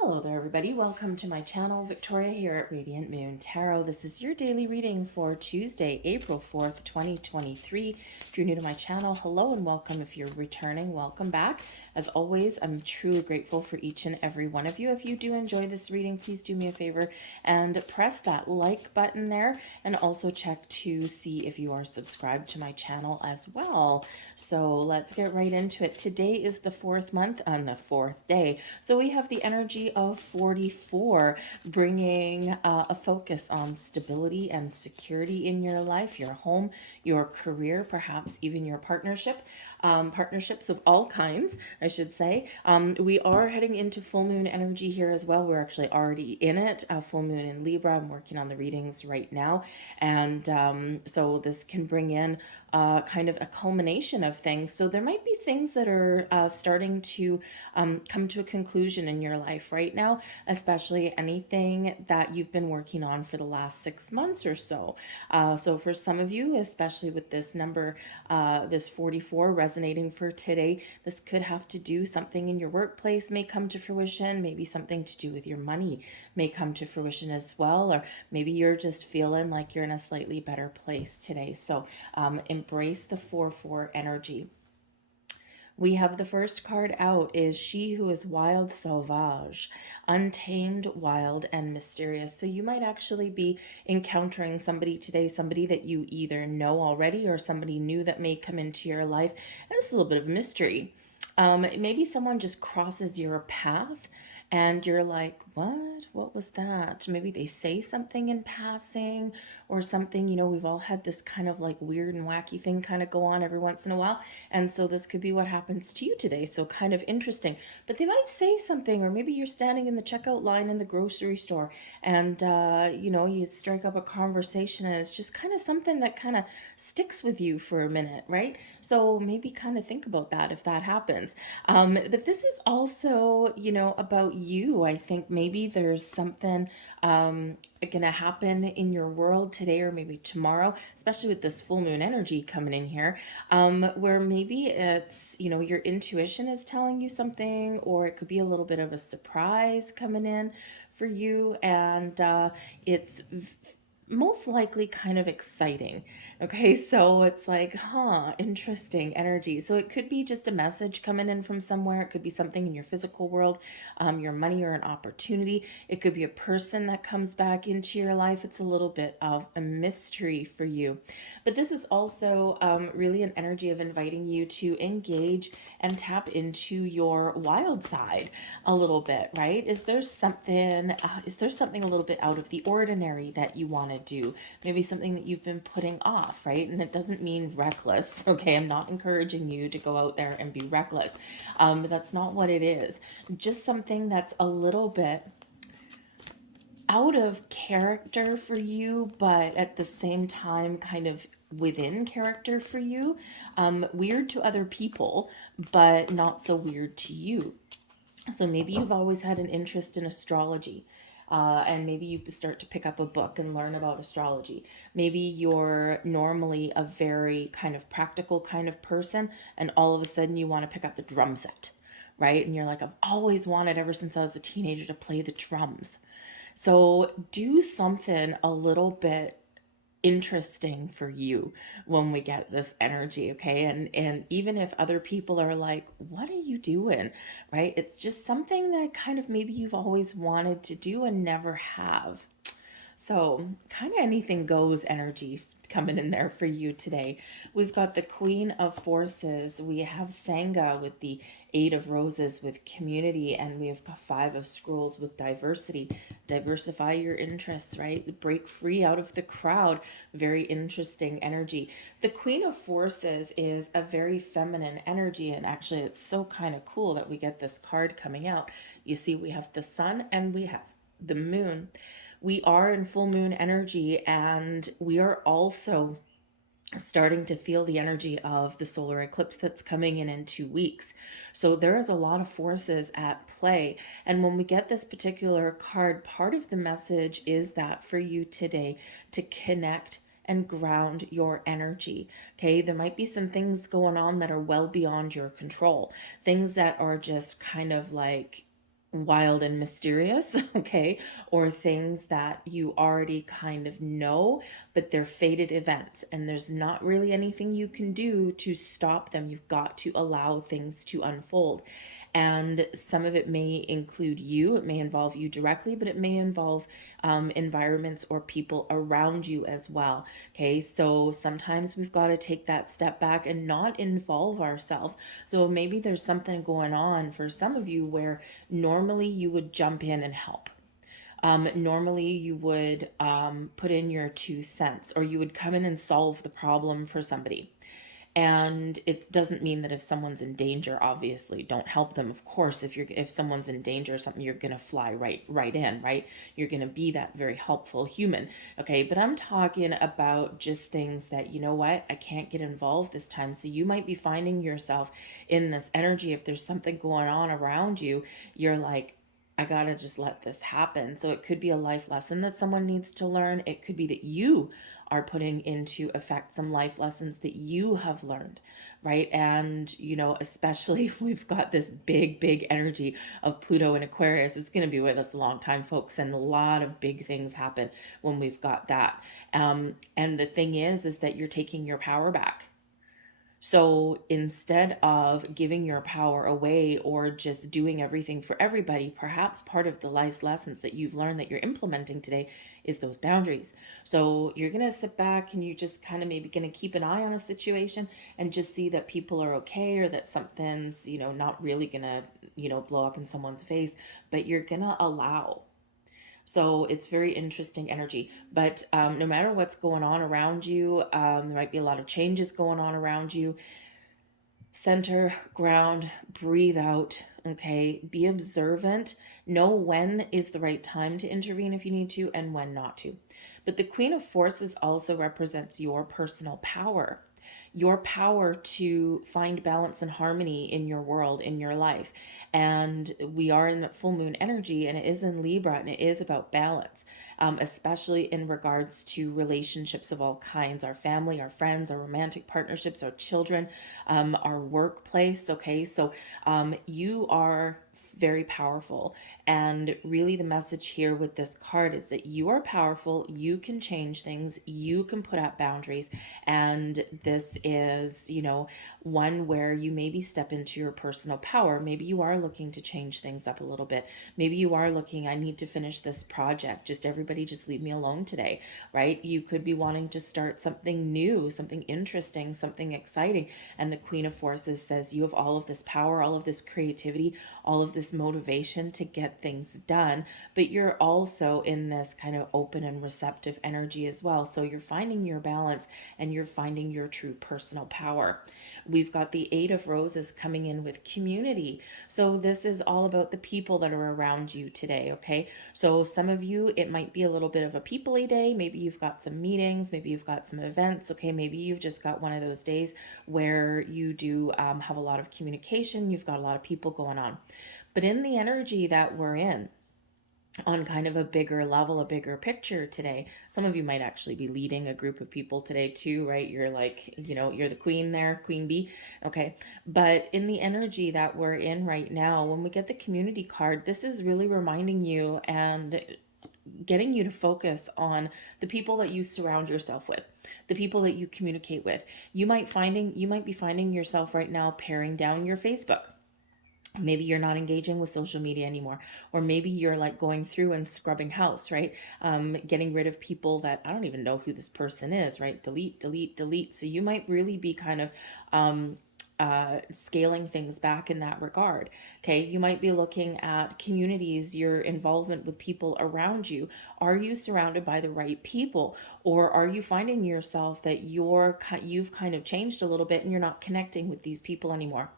Hello there, everybody. Welcome to my channel. Victoria here at Radiant Moon Tarot. This is your daily reading for Tuesday, April 4th, 2023. If you're new to my channel, hello and welcome. If you're returning, welcome back. As always, I'm truly grateful for each and every one of you. If you do enjoy this reading, please do me a favor and press that like button there, and also check to see if you are subscribed to my channel as well. So let's get right into it. Today is the fourth month on the fourth day. So we have the energy of 44, bringing a focus on stability and security in your life, your home, your career, perhaps even your partnership. Partnerships of all kinds, I should say. We are heading into full moon energy here as well. We're actually already in it. Full moon in Libra. I'm working on the readings right now. And so this can bring in kind of a culmination of things. So there might be things that are starting to come to a conclusion in your life right now, especially anything that you've been working on for the last 6 months or so. So for some of you, especially with this number, this 44 resonating for today, this could have to do something in your workplace may come to fruition. Maybe something to do with your money may come to fruition as well. Or maybe you're just feeling like you're in a slightly better place today. So embrace the 4-4 energy. We have the first card out is She Who is Wild Sauvage, untamed, wild, and mysterious. So you might actually be encountering somebody today, somebody that you either know already or somebody new that may come into your life. And it's a little bit of mystery. Maybe someone just crosses your path and you're like, what was that? Maybe they say something in passing or something. You know, we've all had this kind of like weird and wacky thing kind of go on every once in a while. And so this could be what happens to you today. So kind of interesting. But they might say something, or maybe you're standing in the checkout line in the grocery store and, you know, you strike up a conversation and it's just kind of something that kind of sticks with you for a minute, right? So maybe kind of think about that if that happens. But this is also, you know, about you. I think maybe there's something going to happen in your world today or maybe tomorrow, especially with this full moon energy coming in here, where maybe it's, you know, your intuition is telling you something, or it could be a little bit of a surprise coming in for you. And it's most likely kind of exciting. Okay, so it's like, interesting energy. So it could be just a message coming in from somewhere. It could be something in your physical world, your money or an opportunity. It could be a person that comes back into your life. It's a little bit of a mystery for you. But this is also really an energy of inviting you to engage and tap into your wild side a little bit, right? Is there something a little bit out of the ordinary that you want to do? Maybe something that you've been putting off, right? And it doesn't mean reckless. Okay, I'm not encouraging you to go out there and be reckless. That's not what it is. Just something that's a little bit out of character for you, but at the same time kind of within character for you. Weird to other people, but not so weird to you. So maybe you've always had an interest in astrology. And maybe you start to pick up a book and learn about astrology. Maybe you're normally a very kind of practical kind of person, and all of a sudden you want to pick up the drum set, right? And you're like, I've always wanted, ever since I was a teenager, to play the drums. So do something a little bit interesting for you when we get this energy, okay? And even if other people are like, what are you doing, right? It's just something that kind of maybe you've always wanted to do and never have. So kind of anything goes energy coming in there for you today. We've got the Queen of Forces. We have Sangha with the Eight of Roses with community, and we have got Five of Scrolls with diversity. Diversify your interests, right? Break free out of the crowd. Very interesting energy. The Queen of Forces is a very feminine energy, and actually it's so kind of cool that we get this card coming out. You see, we have the sun and we have the moon. We are in full moon energy, and we are also starting to feel the energy of the solar eclipse that's coming in 2 weeks. So there is a lot of forces at play. And when we get this particular card, part of the message is that for you today to connect and ground your energy. Okay, there might be some things going on that are well beyond your control, things that are just kind of like wild and mysterious, okay, or things that you already kind of know, but they're fated events and there's not really anything you can do to stop them. You've got to allow things to unfold. And some of it may include you, it may involve you directly, but it may involve environments or people around you as well. Okay, so sometimes we've got to take that step back and not involve ourselves. So maybe there's something going on for some of you where normally you would jump in and help. Normally you would put in your 2 cents, or you would come in and solve the problem for somebody. And it doesn't mean that if someone's in danger, obviously don't help them. Of course, if someone's in danger or something, you're gonna fly right in, right? You're gonna be that very helpful human. Okay, but I'm talking about just things that, you know what, I can't get involved this time. So you might be finding yourself in this energy. If there's something going on around you, you're like, I gotta just let this happen. So it could be a life lesson that someone needs to learn. It could be that you are putting into effect some life lessons that you have learned, right? And, you know, especially we've got this big energy of Pluto and Aquarius. It's going to be with us a long time, folks. And a lot of big things happen when we've got that. And the thing is that you're taking your power back. So instead of giving your power away or just doing everything for everybody, perhaps part of the life lessons that you've learned that you're implementing today is those boundaries. So you're going to sit back and you're just kind of maybe going to keep an eye on a situation and just see that people are okay, or that something's, you know, not really going to, you know, blow up in someone's face, but you're going to allow. So it's very interesting energy. But no matter what's going on around you, there might be a lot of changes going on around you. Center, ground, breathe out. Okay, be observant. Know when is the right time to intervene if you need to, and when not to. But the Queen of Forces also represents your personal power, your power to find balance and harmony in your world, in your life. And we are in full moon energy, and it is in Libra, and it is about balance, especially in regards to relationships of all kinds, our family, our friends, our romantic partnerships, our children, our workplace. Okay, so you are very powerful. And really, the message here with this card is that you are powerful, you can change things, you can put up boundaries. And this is, you know, one where you maybe step into your personal power. Maybe you are looking to change things up a little bit. Maybe you are looking, I need to finish this project. Just everybody just leave me alone today, right? You could be wanting to start something new, something interesting, something exciting. And the Queen of Forces says you have all of this power, all of this creativity, all of this motivation to get things done, but you're also in this kind of open and receptive energy as well. So you're finding your balance and you're finding your true personal power. We've got the Eight of Roses coming in with community. So this is all about the people that are around you today, okay? So some of you, it might be a little bit of a people-y day. Maybe you've got some meetings, maybe you've got some events, okay? Maybe you've just got one of those days where you do have a lot of communication, you've got a lot of people going on. But in the energy that we're in, on kind of a bigger level, a bigger picture today, some of you might actually be leading a group of people today too, right? You're like, you know, you're the queen there, queen bee. Okay. But in the energy that we're in right now, when we get the community card, this is really reminding you and getting you to focus on the people that you surround yourself with, the people that you communicate with. You might be finding yourself right now paring down your Facebook. Maybe you're not engaging with social media anymore, or maybe you're like going through and scrubbing house, right? Getting rid of people that I don't even know who this person is, right? Delete. So you might really be kind of scaling things back in that regard. Okay, you might be looking at communities, your involvement with people around you. Are you surrounded by the right people, or are you finding yourself that you've kind of changed a little bit and you're not connecting with these people anymore?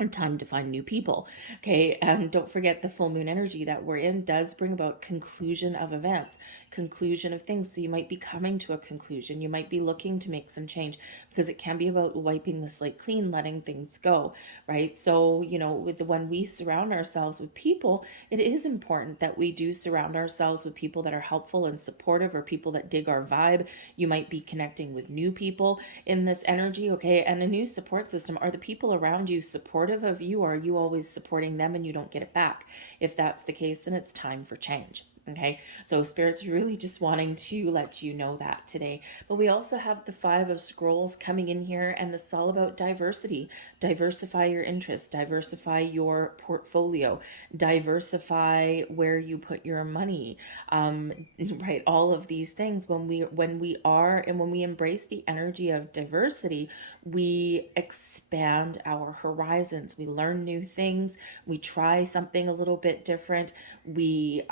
And time to find new people. Okay, and don't forget the full moon energy that we're in does bring about conclusion of events, conclusion of things. So you might be coming to a conclusion, you might be looking to make some change, because it can be about wiping the slate clean, letting things go, right? So, you know, when we surround ourselves with people, it is important that we do surround ourselves with people that are helpful and supportive, or people that dig our vibe. You might be connecting with new people in this energy, okay? And a new support system. Are the people around you supportive supportive of you, or are you always supporting them and you don't get it back? If that's the case, then it's time for change. Okay, so Spirit's really just wanting to let you know that today. But we also have the Five of Scrolls coming in here, and this is all about diversity. Diversify your interests, diversify your portfolio, diversify where you put your money. Right, all of these things. When we embrace the energy of diversity, we expand our horizons. We learn new things. We try something a little bit different. We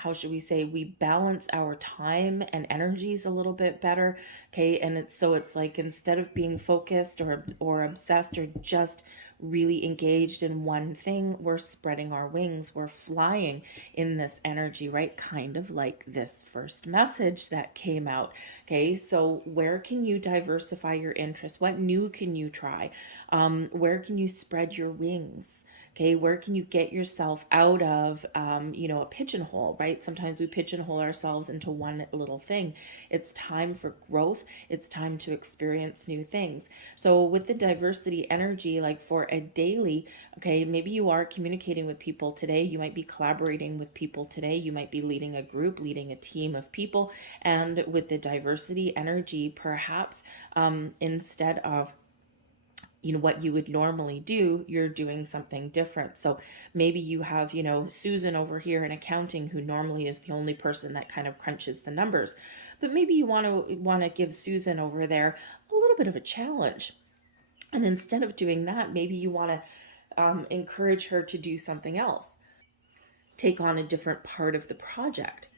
how should we say, we balance our time and energies a little bit better. Okay, and it's like, instead of being focused or obsessed or just really engaged in one thing, we're spreading our wings, we're flying in this energy, right? Kind of like this first message that came out. Okay, so where can you diversify your interests? What new can you try? Where can you spread your wings? Okay, where can you get yourself out of, a pigeonhole, right? Sometimes we pigeonhole ourselves into one little thing. It's time for growth. It's time to experience new things. So with the diversity energy, like for a daily, okay, maybe you are communicating with people today. You might be collaborating with people today. You might be leading a group, leading a team of people. And with the diversity energy, perhaps instead of what you would normally do, you're doing something different. So maybe you have, Susan over here in accounting, who normally is the only person that kind of crunches the numbers, but maybe you want to give Susan over there a little bit of a challenge. And instead of doing that, maybe you want to encourage her to do something else, take on a different part of the project.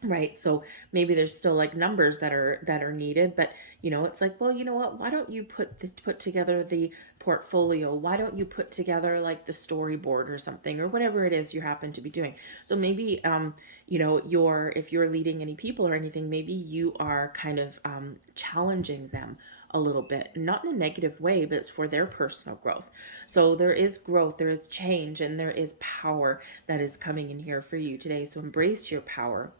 Right. So maybe there's still like numbers that are needed, but it's like, well, you know what? Why don't you put together the portfolio? Why don't you put together like the storyboard or something, or whatever it is you happen to be doing? So maybe if you're leading any people or anything, maybe you are kind of challenging them a little bit, not in a negative way, but it's for their personal growth. So there is growth, there is change, and there is power that is coming in here for you today. So embrace your power.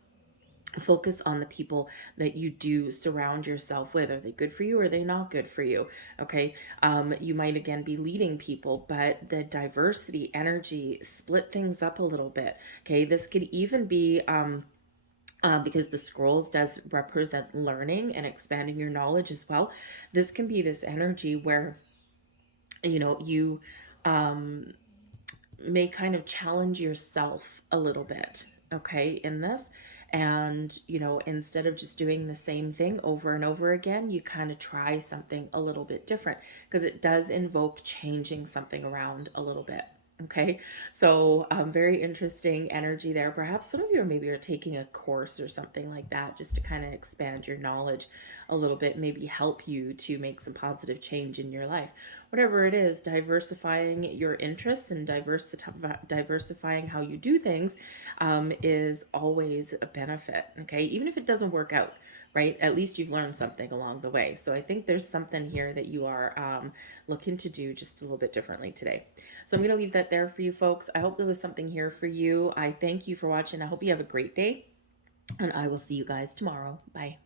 Focus on the people that you do surround yourself with. Are they good for you, or are they not good for you? Okay, you might again be leading people, but the diversity energy, split things up a little bit. Okay, this could even be because the scrolls does represent learning and expanding your knowledge as well. This can be this energy where you may kind of challenge yourself a little bit, okay, in this. And instead of just doing the same thing over and over again, you kind of try something a little bit different, because it does invoke changing something around a little bit. Okay, so very interesting energy there. Perhaps some of you maybe are taking a course or something like that, just to kind of expand your knowledge a little bit, maybe help you to make some positive change in your life. Whatever it is, diversifying your interests and diversifying how you do things is always a benefit. Okay, even if it doesn't work out, right? At least you've learned something along the way. So I think there's something here that you are looking to do just a little bit differently today. So I'm going to leave that there for you folks. I hope there was something here for you. I thank you for watching. I hope you have a great day, and I will see you guys tomorrow. Bye.